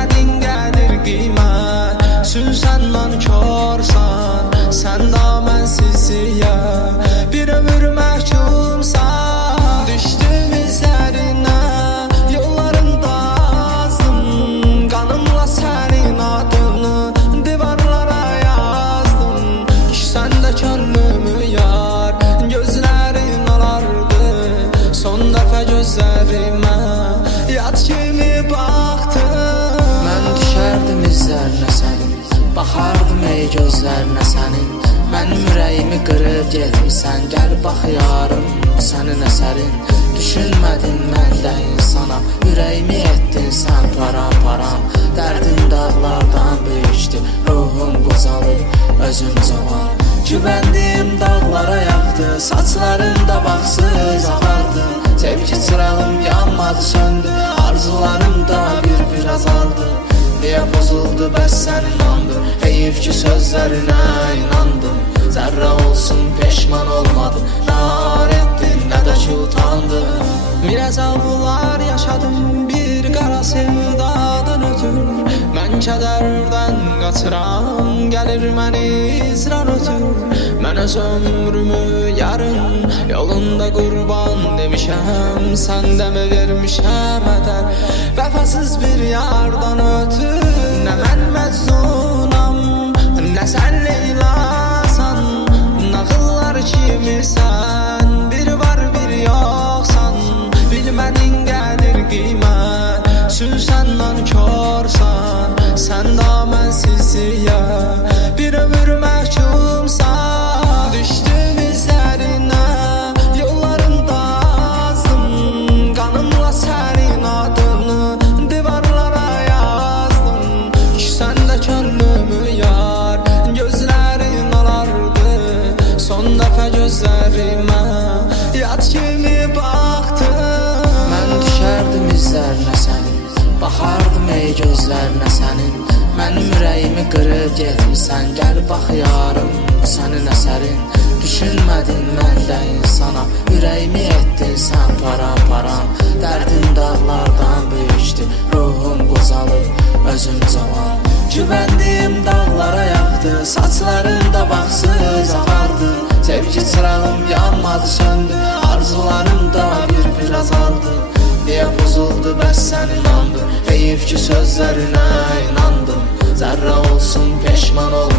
bilmədin qədir qiymət. Sünsən nankorsan, sən da mənsiziyə. Bir ömür məhkumsan, düşdüm izlərinə. Yollarında azdım, qanımla sənin adını divarlara yazdım. Sən də könlümü yar, gözlərin alardı. Son dəfə gözlərimə yad kimi baxdın. Mən düşərdim izlərinə sənin, baxardım ey gözlərinə sənin. Mənim ürəyimi qırıb getmisən, gəl bax yarım sənin əsərin. Düşünmədin məndə insana, ürəyimi etdin sən param-param. Dərdim dağlardan böyükdür, ruhum qocalıb, özüm cavan. Güvəndiyim dağlara yaxdı, saçlarımda baxsız ağardı. Sevgi çırağım yanmadı, söndü, arzularım da bir azaldı. Niyə pozuldu bəs sənin andı, heyif ki sözlərinə inandım. Zərrə olsun peşman olmadım, nar etdin nə də ki utandım. Bir əzablar yaşadım bir qara sevdadan ötür. Mən kədərdən qaçıram, gəlir məni izran ötür. Mən öz ömrümü yarın yolunda qurban demişəm. Sən də mi vermişəm ədər vəfasız bir yardan ötür. Nə mən məcnunam, nə sən Leylasan. Nağıllar kimisən, bir var bir yoxsan. Bilmədin qədir qiymət, sünsən nankorsan. Sən da mənsiziyə, bir ömür məhkumsan. Düşdüm izlərinə, yollarında azdım. Qanımla sənin adını divarlara yazdım. Sən də könlümü yar, gözlərin alardı. Son dəfə gözlərimə yad kimi baxdın. Mən düşərdim izlərinə sənin, baxardım ey gözlərinə sənin. Mənim ürəyimi qırıb getmisən, gəl bax yarım sənin əsərin. Düşünmədin məndə insana, ürəyimi etdin sən param-param. Dərdim dağlardan böyükdür, ruhum qocalıb, özüm cavan. Güvəndiyim dağlara yaxdı, saçlarımda baxsız ağardı. Sevgi çırağım yanmadı, söndü, arzularım da bir azaldı. Niyə pozuldu bəs sənin andı, heyif ki sözlərinə inandım. Zərrə olsun peşman olmadım.